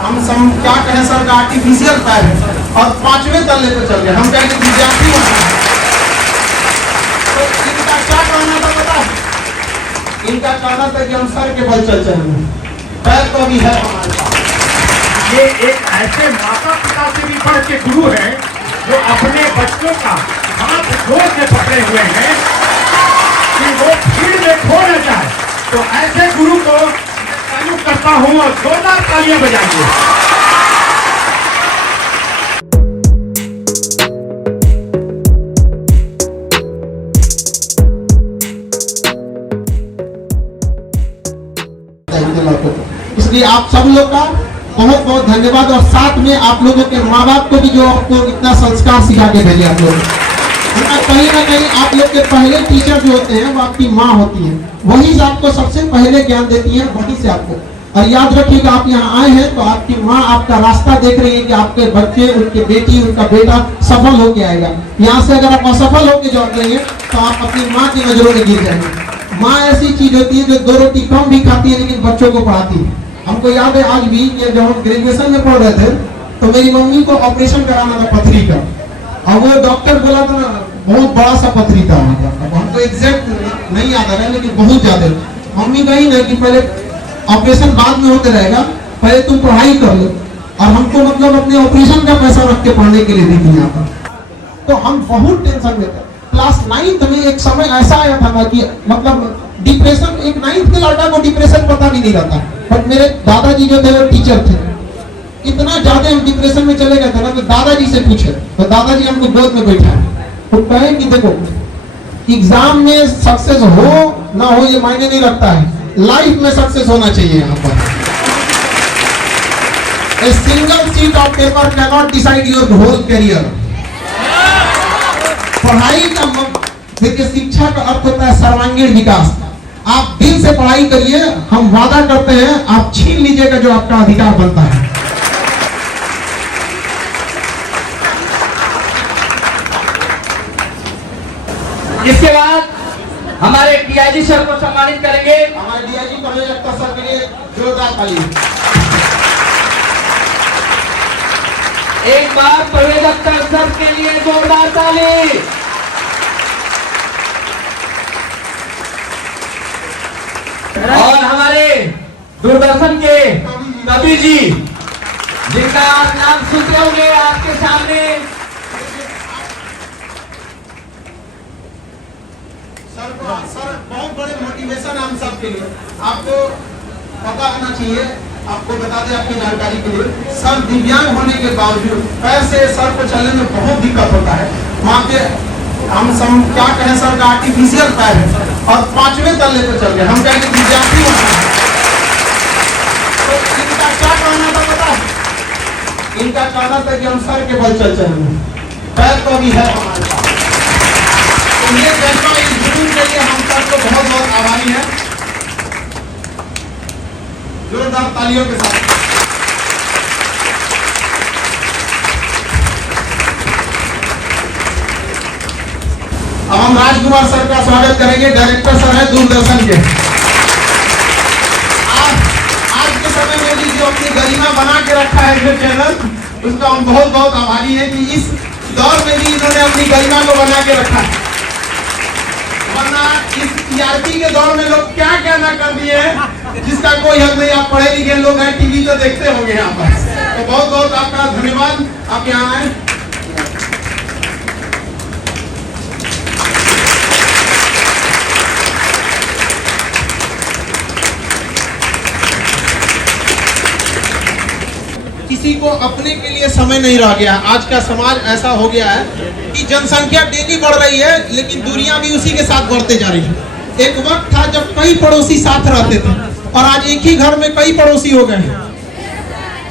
हम क्या कहें सर का आर्टिफिशियल पैर है और 5वें तल्ले पे चल गए। हम कहेंगे विद्यार्थी तो इनका क्या कहना था पता है? इनका कहना था कि हम सर के बल चल चलेंगे, पैर तो अभी है हमारे पास। ये एक ऐसे माता पिता से भी बढ़ के गुरु है जो अपने बच्चों का हाथ जोर से पकड़े हुए हैं कि वो भीड़ में खो न जाए। तो ऐसे गुरु को तारीफ करता हूँ और जोरदार तालियां बजाइए। इसलिए आप सब लोग का बहुत बहुत धन्यवाद और साथ में आप लोगों के माँ बाप को भी जो आपको इतना संस्कार सिखा के भेजे। आप लोग कहीं ना कहीं आप लोग के पहले टीचर जो होते हैं वो आपकी माँ होती है, वही से आपको सबसे पहले ज्ञान देती है, वही से आपको। और याद रखिएगा आप यहाँ आए हैं तो आपकी माँ आपका रास्ता देख रही है कि आपके बच्चे, उनके बेटी, उनका बेटा सफल होके आएगा। यहाँ से अगर आप असफल होके लौट रहे हैं तो आप अपनी माँ की नजरों में गिर जाएंगे। माँ ऐसी चीज होती है जो 2 रोटी कम भी खाती है लेकिन बच्चों को पढ़ाती है। हमको याद है आज भी कि जब हम ग्रेजुएशन में पढ़ रहे थे तो मेरी मम्मी को ऑपरेशन कराना था पथरी का, और वो डॉक्टर बोला था ना बहुत बड़ा सा पथरी था। अब हमको एग्जैक्ट नहीं याद आ रहा है लेकिन बहुत ज्यादा। मम्मी कही ना कि पहले ऑपरेशन बाद में होते रहेगा, पहले तुम पढ़ाई कर लो। और हमको मतलब अपने ऑपरेशन का पैसा रख के पढ़ने के लिए दी थी यहाँ पर। तो हम बहुत टेंशन में थे। क्लास 9th में एक समय ऐसा आया था ना कि मतलब डिप्रेशन, एक 9th के लड़का को डिप्रेशन पता भी नहीं रहता। बट मेरे दादाजी जो थे वो टीचर थे, इतना ज्यादा हम डिप्रेशन में चले गए थे ना तो दादाजी से पूछे तो दादाजी हमको गोद में बैठा तो कहे कि देखो एग्जाम में सक्सेस हो ना हो ये मायने नहीं रखता है, लाइफ में सक्सेस होना चाहिए। यहाँ पर A single sheet of paper cannot decide your whole career। पढ़ाई का देखिए शिक्षा का अर्थ होता है सर्वांगीण विकास। आप दिल से पढ़ाई करिए, हम वादा करते हैं आप छीन लीजिएगा जो आपका अधिकार बनता है। इसके बाद हमारे डीआईजी सर को सम्मानित करेंगे। हमारे डीआईजी परवेज अख्तर सर के लिए जोरदार ताली। एक बार परवेज अख्तर सर के लिए जोरदार ताली। और हमारे दूरदर्शन के कवि जी जिनका आप नाम सुनते होंगे आपके सामने, सर बहुत बड़े मोटिवेशन हम सब के लिए। आपको पता होना चाहिए, आपको बता दें आपकी जानकारी के लिए, सर दिव्यांग होने के बावजूद पैर से सर को चलने में बहुत दिक्कत होता है। वहाँ पे हम क्या कहें सर का आर्टिफिशियल पैर है और 5वें तल्ले पे चल गए। हम कहेंगे विद्यार्थी तो इनका क्या कहना था पता है? इनका कहना था कि हम सर के बल चल चलेंगे, पैर तो अभी है हमारे पास। तो ये जज्बा, इस जुनून के लिए हम सर को बहुत बहुत आभारी हैं। जोरदार तालियों के साथ अब हम राजकुमार सर का स्वागत करेंगे। डायरेक्टर सर है दूरदर्शन के। आज के समय में भी जो अपनी गरिमा बना के रखा है जो चैनल, उसका हम बहुत बहुत आभारी हैं कि इस दौर में भी इन्होंने अपनी गरिमा को बना के रखा है। वरना इस टीआरपी के दौर में लोग क्या क्या ना कर दिए जिसका कोई हद नहीं। आप पढ़े लिखे लोग हैं, टीवी तो देखते होंगे यहाँ पर। तो बहुत बहुत आपका धन्यवाद, आप यहाँ आए। किसी को अपने के लिए समय नहीं रह गया। आज का समाज ऐसा हो गया है कि जनसंख्या डेली बढ़ रही है लेकिन दूरियां भी उसी के साथ बढ़ते जा रही है। एक वक्त था जब कई पड़ोसी साथ रहते थे और आज एक ही घर में कई पड़ोसी हो गए हैं।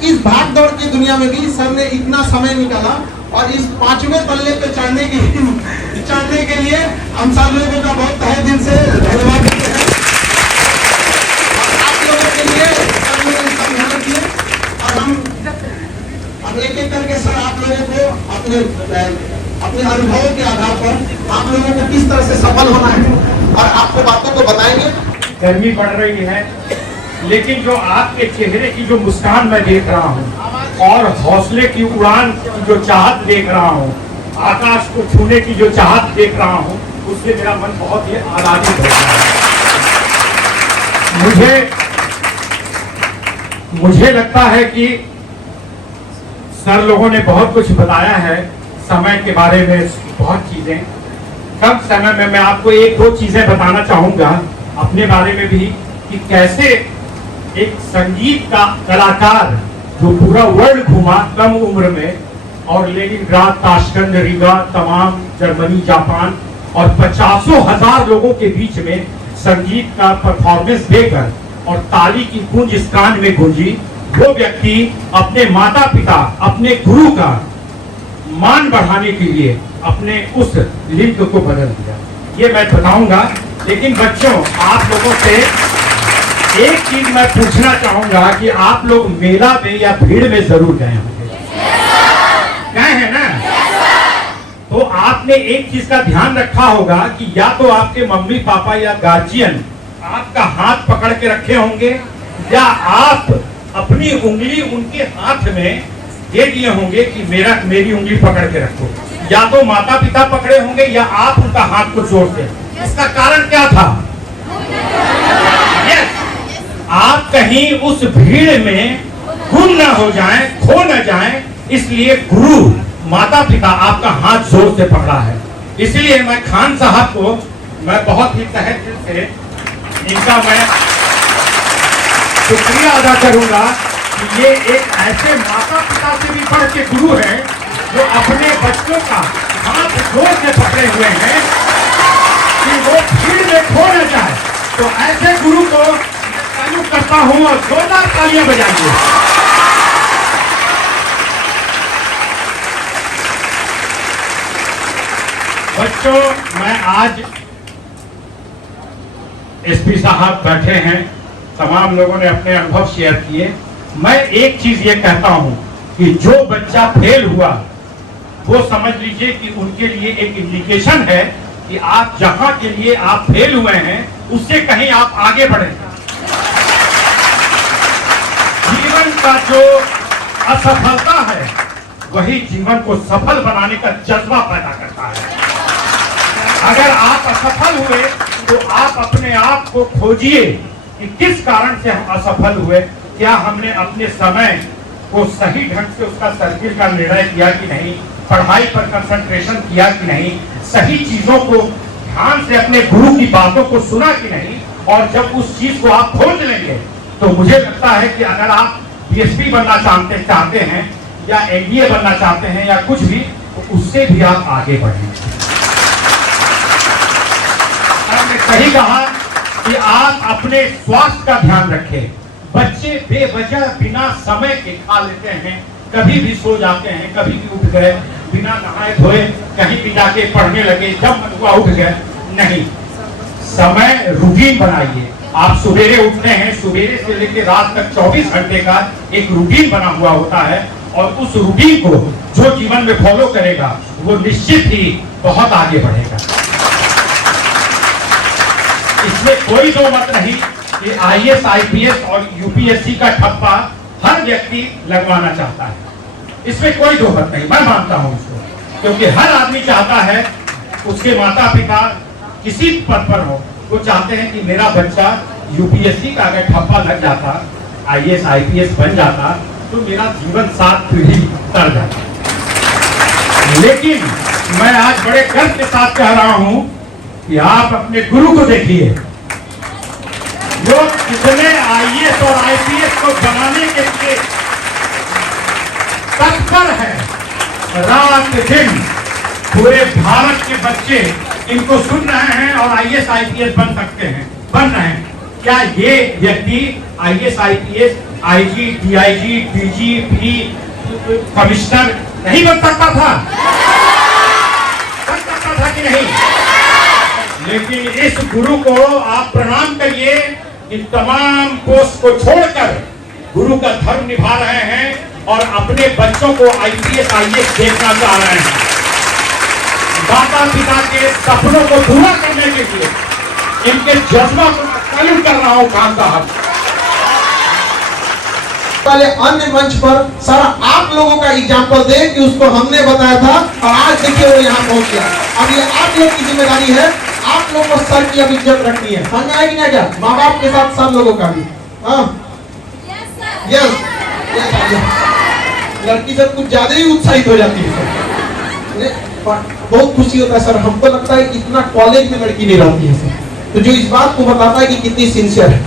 इस भाग दौड़ की दुनिया में भी सर ने इतना समय निकाला और इस 5वें तल्ले पे चढ़ने के लिए हम सब लोगों का बहुत तहे दिल से धन्यवाद देते हैं। आप लोगों के लिए समझाने के लिए और हम एक एक करके सर आप लोगों को अपने अनुभवों के आधार पर आप लोगों को किस तरह से सफल होना है और आपको बातों को बताएंगे। गर्मी बढ़ रही है, लेकिन जो आपके चेहरे की जो मुस्कान मैं देख रहा हूँ और हौसले की उड़ान की जो चाहत देख रहा हूँ, आकाश को छूने की जो चाहत देख रहा हूँ, उससे मेरा मन बहुत ही आह्लादित हो गया है। मुझे लगता है कि सर लोगों ने बहुत कुछ बताया है समय के बारे में, बहुत चीजें। कम समय में मैं आपको एक दो चीजें बताना चाहूंगा अपने बारे में भी, कि कैसे एक संगीत का कलाकार जो पूरा वर्ल्ड घूमा कम उम्र में, और लेनिनग्राद, ताशकंद, रीगा, तमाम जर्मनी, जापान और 50,000 लोगों के बीच में संगीत का परफॉर्मेंस देकर और ताली की गूंज इस कान में गूंजी, वो व्यक्ति अपने माता पिता, अपने गुरु का मान बढ़ाने के लिए अपने उस लिंग को बदल दिया। ये मैं बताऊंगा। लेकिन बच्चों, आप लोगों से एक चीज मैं पूछना चाहूंगा कि आप लोग मेला में या भीड़ में जरूर गए होंगे, गए हैं ना? तो आपने एक चीज का ध्यान रखा होगा कि या तो आपके मम्मी पापा या गार्जियन आपका हाथ पकड़ के रखे होंगे, या आप अपनी उंगली उनके हाथ में दे दिए होंगे कि मेरी उंगली पकड़ के रखो। या तो माता पिता पकड़े होंगे या आप उनका हाथ को जोड़ते। इसका कारण क्या था? आप कहीं उस भीड़ में गुम ना हो जाएं, खो ना जाएं, इसलिए गुरु माता पिता आपका हाथ जोर से पकड़ा है। इसलिए मैं खान साहब को मैं बहुत ही तहे दिल से इनका मैं शुक्रिया अदा करूंगा कि ये एक ऐसे माता पिता से भी बढ़ के गुरु है जो अपने बच्चों का हाथ जोर से पकड़े हुए हैं कि वो भीड़ में खो न जाए। तो ऐसे गुरु को तारीफ करता हूं और जोरदार तालियां बजाइए। बच्चों, मैं आज एसपी साहब बैठे हैं, तमाम लोगों ने अपने अनुभव शेयर किए। मैं एक चीज ये कहता हूं कि जो बच्चा फेल हुआ वो समझ लीजिए कि उनके लिए एक इंडिकेशन है कि आप जहां के लिए आप फेल हुए हैं उससे कहीं आप आगे बढ़े। जीवन का जो असफलता है वही जीवन को सफल बनाने का जज्बा पैदा करता है। अगर आप असफल हुए तो आप अपने आप को खोजिए कि किस कारण से हम असफल हुए। क्या हमने अपने समय को सही ढंग से उसका सर्किल का निर्णय किया कि नहीं, पढ़ाई पर कंसंट्रेशन किया कि नहीं, सही चीजों को ध्यान से अपने गुरु की बातों को सुना कि नहीं। और जब उस चीज को आप खोज लेंगे तो मुझे लगता है कि अगर आप बीएसपी बनना चाहते हैं या एनडीए बनना चाहते हैं या कुछ भी, तो उससे भी आप आगे बढ़ेंगे। आपने सही कहा कि आप अपने स्वास्थ्य का ध्यान रखें। बच्चे बेवजह बिना समय के खा लेते हैं, कभी भी सो जाते हैं, कभी भी उठ गए, बिना नहाए धोए कहीं भी जाके पढ़ने लगे, जब मन हुआ उठ गए। नहीं, समय रूटीन बनाइए। आप सवेरे उठते हैं, सवेरे से लेकर रात तक 24 घंटे का एक रूटीन बना हुआ होता है, और उस रूटीन को जो जीवन में फॉलो करेगा वो निश्चित ही बहुत आगे बढ़ेगा। इसमें कोई दो मत नहीं कि आईएएस, आईपीएस और यूपीएससी का ठप्पा हर व्यक्ति लगवाना चाहता है। इसमें कोई दो मत नहीं, मैं मानता हूं इसको, क्योंकि हर आदमी चाहता है उसके माता पिता किसी पद पर हो, वो चाहते हैं कि मेरा बच्चा यूपीएससी का अगर ठप्पा लग जाता, आईएएस आईपीएस बन जाता, तो मेरा जीवन 7 पीढ़ी तर जाता। लेकिन मैं आज बड़े गर्व के साथ कह रहा हूं कि आप अपने गुरु को देखिए, जो कितने आईएएस और आईपीएस को बनाने के लिए तत्पर है। रात दिन पूरे भारत के बच्चे इनको सुन रहे हैं और आईएएस आईपीएस बन सकते हैं, बन रहे हैं। क्या ये व्यक्ति IAS IPS, IG, DIG, DGP, commissioner नहीं बन सकता था? बन सकता था कि नहीं? लेकिन इस गुरु को आप प्रणाम करिए कि तमाम पोस्ट को छोड़कर गुरु का धर्म निभा रहे हैं और अपने बच्चों को आईपीएस आईएएस देखना चाह रहे हैं। माता पिता के सपनों को पूरा करने के लिए इनके जज्बा को सैल्यूट कर रहा हूं खान साहब। पहले अन्य मंच पर सारा आप लोगों का एग्जाम्पल दे कि उसको हमने बताया था और आज देखिए वो यहाँ पहुंच गया। अब ये आप लोग की जिम्मेदारी है, आप लोगों को सर की अब इज्जत रखनी है। समझ आएगी ना क्या? माँ बाप के साथ सब लोगों का भी। हाँ यस, लड़की सब कुछ ज्यादा ही उत्साहित हो जाती है। बहुत खुशी होता है सर, हमको लगता है कि इतना कॉलेज में लड़की नहीं रहती है सर, तो जो इस बात को बताता है कि कितनी सिंसियर है।